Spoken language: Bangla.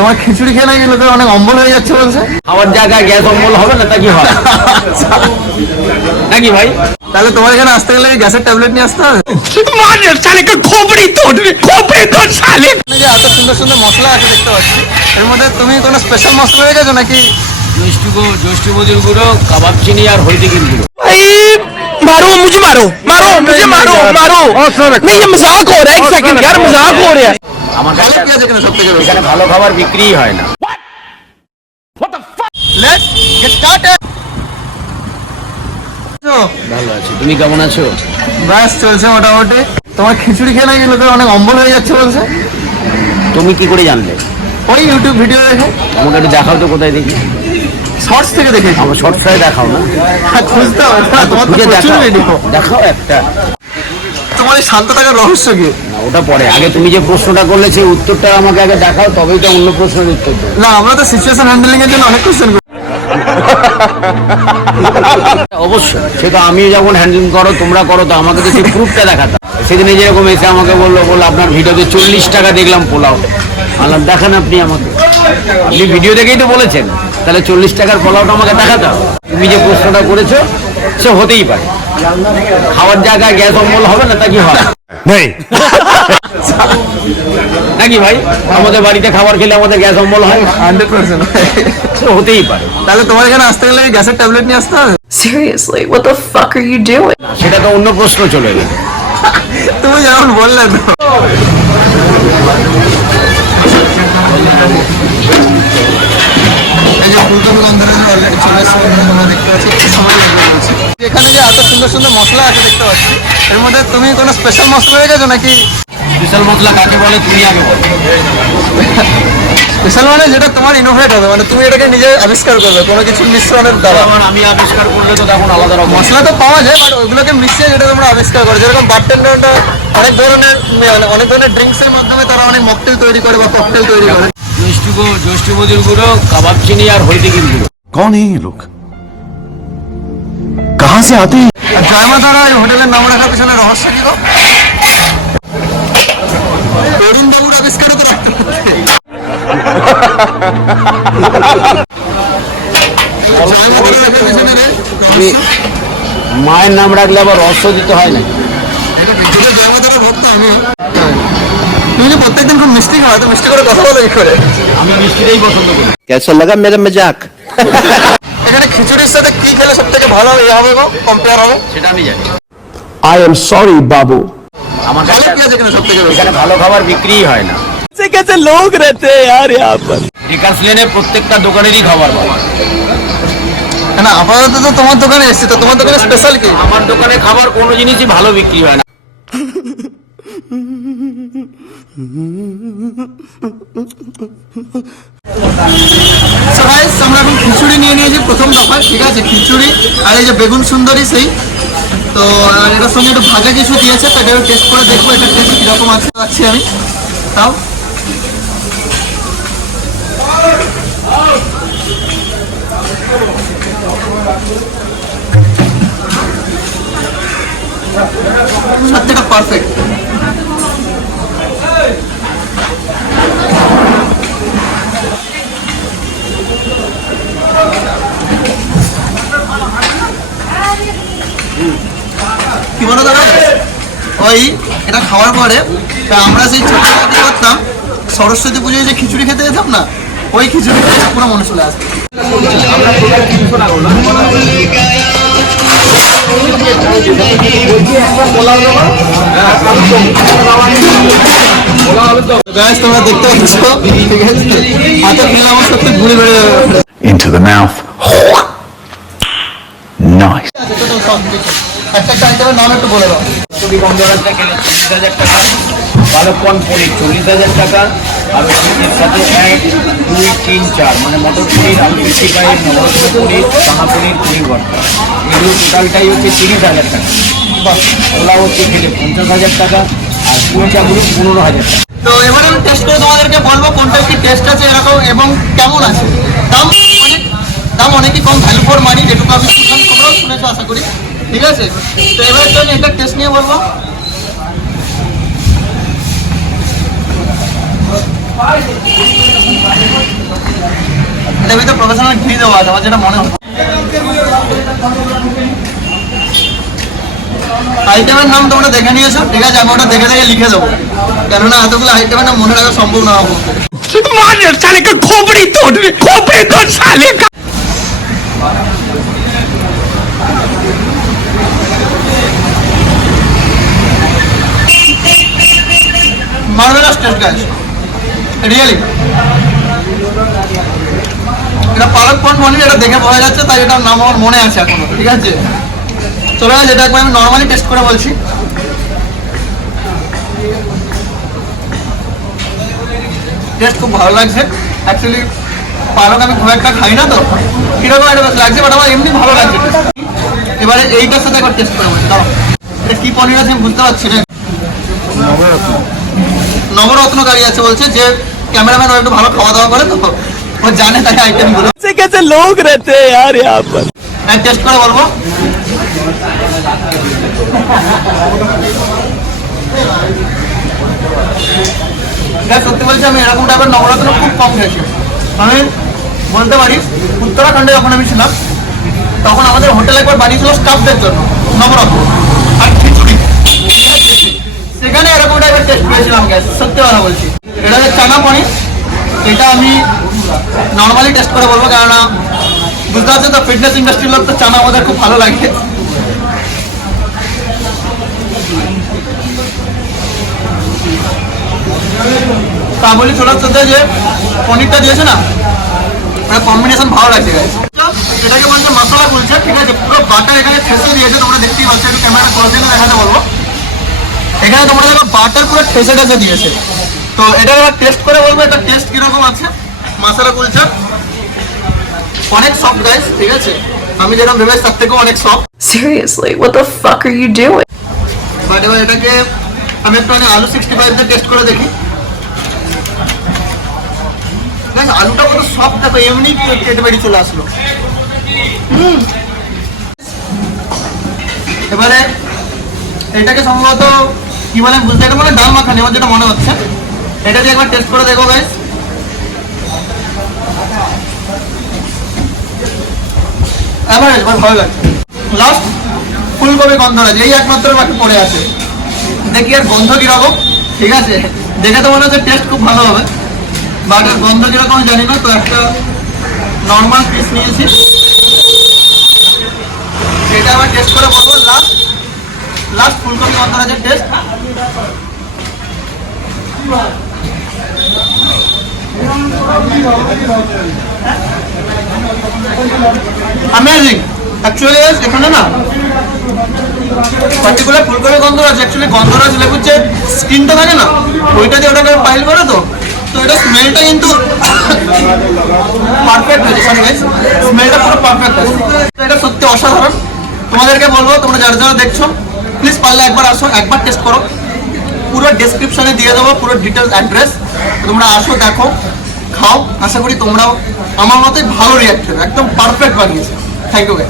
তোমার খিচুড়ি খেয়ে নাকি লোকের অনেক অম্বল হয়ে যাচ্ছে বলছে। খাওয়ার জায়গায় গ্যাস অম্বল হবে না তা কি হয় নাকি ভাই? তাহলে তোমার এখানে আসতে গেলে গ্যাসের ট্যাবলেট নিয়ে আসতে হবে। যে এত সুন্দর সুন্দর মশলা আছে দেখতে পাচ্ছি, এর মধ্যে তুমি কোনো স্পেশাল মশলা রেখেছো নাকি? জৈষ্ঠী মজুর গুঁড়ো, কাবাব চিনি আর হলদিকির গুঁড়ো। मारो मुझे मारो मारो मुझे मारो मारो नहीं ये मजाक हो रहा है। एक सेकंड यार मजाक हो रहा है। আমার কাছে কি আছে এখানে সবথেকে বেশি? এখানে ভালো খাবার বিক্রিই হয় না। Let's get started. ভালো আছি, তুমি কেমন আছো? ব্যাস চলছে মোটামুটি। তোমার খিচুড়ি খেয়ে নাকি লোকের অনেক অম্বল হয়ে যাচ্ছে বলছে। তুমি কি করে জানলে? ওই ইউটিউব ভিডিও দেখে। আমাকে একটু দেখাও তো, কোথায় দেখি? শর্টস থেকে দেখেছি। আমার শর্টসে দেখাও না, খুঁজতে হবে না, তোমার তো খুঁজে প্রচুর দেখাও, ভিডিও। দেখাও একটা। তোমার এই শান্ত থাকার রহস্য কি? না, ওটা পরে, আগে তুমি যে প্রশ্নটা করলে সেই উত্তরটা আমাকে আগে দেখাও, তবেই তো অন্য প্রশ্নের উত্তর দেবো। না, আমরা তো সিচুয়েশন হ্যান্ডেলিং এর জন্য অনেক কোশ্চেন করি। অবশ্যই, সে তো আমি যখন হ্যান্ডেলিং করো তোমরা করো, তো আমাকে তো সেই প্রুফটা দেখাতে হবে। সেদিন যেরকম এসে আমাকে বললো আপনার ভিডিওতে 40 টাকা দেখলাম পোলাও। বললাম দেখান আপনি আমাকে, আপনি ভিডিও দেখেই তো বলেছেন, তাহলে 40 টাকার পোলাওটা আমাকে দেখাতে হবে। তুমি যে প্রশ্নটা করেছো সে হতেই পারে। খাওয়ার জায়গায় গ্যাস অম্বল হবে না তা কি হয় নাকি ভাই? আমাদের বাড়িতে খাবার খেলে আমাদের গ্যাস অম্বল হয় 100%। হতেই পারে। তাহলে তোমার এখানে আসতে গেলে গ্যাসের ট্যাবলেট নিয়ে আসতে হবে। Seriously, what the fuck are you doing? সেটা তো অন্য প্রশ্ন চলে গেল। তুমি যেমন বললে তো। এই যে ফুলকপি গন্ধরা অলরেডি চলে এসেছে, তোমরা দেখতে পাচ্ছি। একটু সময় লাগবে বলছি। এখানে যে এত সুন্দর সুন্দর মশলা আছে দেখতে পাচ্ছি, এর মধ্যে তুমি কোনো স্পেশাল মশলা রেখেছো নাকি? স্পেশাল মশলা কাকে বলে তুমি আগে বলো। স্পেশাল মানে যেটা তোমার ইনোভেট হবে, মানে তুমি এটাকে নিজে আবিষ্কার করবে কোনো কিছু মিশ্রণের দ্বারা। যেমন আমি আবিষ্কার করলে তো তখন আলাদা রকম মশলা তো পাওয়া যায়, বাট ওইগুলোকে মিশিয়ে যেটা তোমরা আবিষ্কার করো। যেরকম বারটেন্ডাররা অনেক ধরনের ড্রিঙ্কসের মাধ্যমে তারা অনেক মকটেল তৈরি করে বা ককটেল তৈরি করে। জৈষ্ঠী মজুর গুঁড়ো, কাবাব চিনি আর হলদিকির গুঁড়ো। कौन है ये लोग, कहां से आते हैं? আর জয়মা তারা এই হোটেলের নাম রাখার পিছনে রহস্য কি গো? তরুণ বাবুর আবিষ্কারও তো রাখতে পারতে। জয়মা তারা রাখার পিছনে রহস্য। মায়ের নাম রাখলে আবার রহস্য দিতে হয় না। এটা জয়মা তারা ভক্ত আমিও। তুমি যে প্রত্যেকদিন খুব মিষ্টি খাওয়া, তো মিষ্টি করে কথা বলো কি করে? আমি মিষ্টিটাই পছন্দ করি। कैसा लगा मेरा मजाक? এখানে খিচুড়ির সাথে কি খেলে সব থেকে ভালো হবে গো, কম্পেয়ার হবে? সেটা আমি জানি। I am sorry बाबू। আমার তাহলে কাছে কি আছে এখানে সব থেকে বেশি? এখানে ভালো খাবার বিক্রিই হয় না। कैसे कैसे लोग रहते हैं यार यहाँ पर। বিকাশ লেনে প্রত্যেকটা দোকানেরই খাবার পাওয়া। না, আপাতত তো তোমার দোকানে এসেছি, তো তোমার দোকানে স্পেশাল কি? আমার দোকানে খাবার কোনো জিনিসই ভালো বিক্রি হয় না। So guys, আমরা এখন খিচুড়ি নিয়ে নিয়েছি প্রথম দফায়, ঠিক আছে? খিচুড়ি আর এই যে বেগুন সুন্দরী সেই, তো এটার সঙ্গে একটু ভাজা কিছু দিয়েছে, তো এটা টেস্ট করে দেখবো এটা টেস্ট কিরকম আছে। পাচ্ছি আমি তাও। সত্যিটা পারফেক্ট। কি বলো দাদা, ওই এটা খাওয়ার পরে আমরা সেই ছোটবেলা কি করতাম, সরস্বতী পুজোয় যে খিচুড়ি খেতে যেতাম না, ওই খিচুড়ি খেতে পুরো মনে চলে আসবে। তোমরা দেখতে পাচ্ছ, ঠিক আছে? হাতে খেলে আমার সত্যি ঘুরে বেড়ে যাবে। Into the mouth. Nice. একটা আইটেমের নাম একটু বলে দাও। গন্ধরাজটা খেলে 40,000 টাকা, বালকন পনির 40,000 টাকা, আর এর সাথে 1, 2, 3, 4 মানে মটর পনির, আলু 55, নবরত্ন পনির, চানা পনির, পনির ভর্তা, এগুলো টোটালটাই হচ্ছে 30,000 টাকা। ওলা হচ্ছে খেলে 50,000 টাকা, আর কুলচাগুলো 15,000 টাকা। তো এবার আমি টেস্ট করে তোমাদেরকে বলবো কোনটা কি টেস্ট আছে এরকম এবং কেমন আছে। দাম অনেকই কম, ভ্যালু ফর মানি, যেটুকু আমি শুনলাম তোমরাও শুনেছো আশা করি, ঠিক আছে? তো এবার তো আমি এটা টেস্ট নিয়ে বলবো। এটার ভিতরে প্রফেশনাল ঘি দেওয়া আছে আমার যেটা মনে হয়। আইটেমের নাম তোমরা দেখে নিয়েছো, ঠিক আছে, আমি ওটা দেখে দেখে লিখে দেবো, কেননা এতগুলো আইটেমের নাম মনে রাখা সম্ভব না আমার পক্ষে। मार साले का खोपड़ी तोड़ साले का। Marvellous test guys, really. এটা পালক পন্ড পনির, এটা দেখে বোঝা যাচ্ছে, তাই এটার নাম আমার মনে আছে এখনো, ঠিক আছে। চলো গাইস, এটা একবার আমি নর্মালি টেস্ট করে বলছি। টেস্ট খুব ভালো লাগছে অ্যাকচুয়ালি। পালক আমি খুব একটা খাই না, তো কিরকম একটা লাগছে, বাট আমার এমনি ভালো লাগছে। এবারে এইটার সাথে একবার টেস্ট করে বলছি, দাঁড়াও। এটা কি পনির আছে আমি বুঝতে পারছি না। নবরত্ন কারি আছে বলছে, যে ক্যামেরাম্যান ও একটু ভালো খাওয়া দাওয়া করে, তো ও জানে তাই আইটেমগুলো। कैसे कैसे लोग रहते हैं यार यहाँ पर। টেস্ট করে বলবো। সত্যি বলছি, আমি এরকম টাইপের নবরত্ন খুব কম খেয়েছি। আমি বলতে পারি উত্তরাখণ্ডে যখন আমি ছিলাম, তখন আমাদের হোটেল একবার বানিয়েছিল স্টাফদের জন্য নবরত্ন আর খিচুড়ি, সেখানে এরকম টাইপের টেস্ট পেয়েছিলাম গ্যাস, সত্যি কথা বলছি। এটা হচ্ছে চানা পনির, এটা আমি নর্মালি টেস্ট করে বলবো, কেননা বুঝতে পারছেন তো, ফিটনেস ইন্ডাস্ট্রির লোক তো চানা আমাদের খুব ভালো লাগে। তা বলি ছোলার সাথে যে পনিরটা দিয়েছে না, এটা কম্বিনেশন ভালো লাগছে গাইস। এটাকে বলছে মশলা বলছে, ঠিক আছে, পুরো বাটার এখানে ঠেসে দিয়েছে, তোমরা দেখতেই পাচ্ছ, একটু ক্যামেরা ক্লোজ এনে দেখাতে বলবো। এখানে তোমরা দেখো বাটার পুরো ঠেসে ঠেসে দিয়েছে। তো এটা এবার টেস্ট করে বলবো এটা টেস্ট কিরকম আছে। মশলা কুলচা অনেক সফট গাইস, ঠিক আছে, আমি যেরকম ভেবেছি তার থেকেও অনেক soft. Seriously, what the fuck are you doing? But এবার এটাকে আমি একটু আলু 65 দিয়ে টেস্ট করে দেখি। গাইস আলুটা কত সফট, দেখো এমনি কেটে বেরিয়ে চলে আসলো। এবারে এটাকে সম্ভবত কি বলে বুঝতে, এটা মানে ডাল মাখানি আমার যেটা মনে হচ্ছে। এটা দিয়ে একবার টেস্ট করে দেখো গাইস। এবার ভালো লাগছে। লাস্ট ফুলকপি গন্ধরাজ, এই একমাত্র বাকি পড়ে আছে, দেখি আর গন্ধ কিরকম, ঠিক আছে। দেখে তো মনে হচ্ছে টেস্ট খুব ভালো হবে, বাট গন্ধ কিরকম জানি না। তো একটা নর্মাল পিস নিয়েছি, এটা আবার টেস্ট করে বলবো। লাস্ট ফুলকপি গন্ধরাজের টেস্ট। Amazing actually. এখানে না পার্টিকুলার ফুলকপি গন্ধরাজ, অ্যাকচুয়ালি গন্ধরাজ লেবুর যে স্কিনটা থাকে না, ওইটা দিয়ে ওটাকে পাইল করে, তো এটা স্মেলটা কিন্তু পারফেক্ট হয়েছে। সরি গাইস, স্মেলটা পুরো পারফেক্ট আছে। তো এটা সত্যি অসাধারণ। তোমাদেরকে বলবো, তোমরা যারা যারা দেখছো প্লিজ পারলে একবার আসো, একবার টেস্ট করো। পুরো ডেসক্রিপশনে দিয়ে দেবো পুরো ডিটেলস অ্যাড্রেস, তোমরা আসো, দেখো, খাও। আশা করি তোমরাও আমার মতোই ভালো রিয়াক্ট করবে, একদম পারফেক্ট বানিয়েছে। Thank you guys.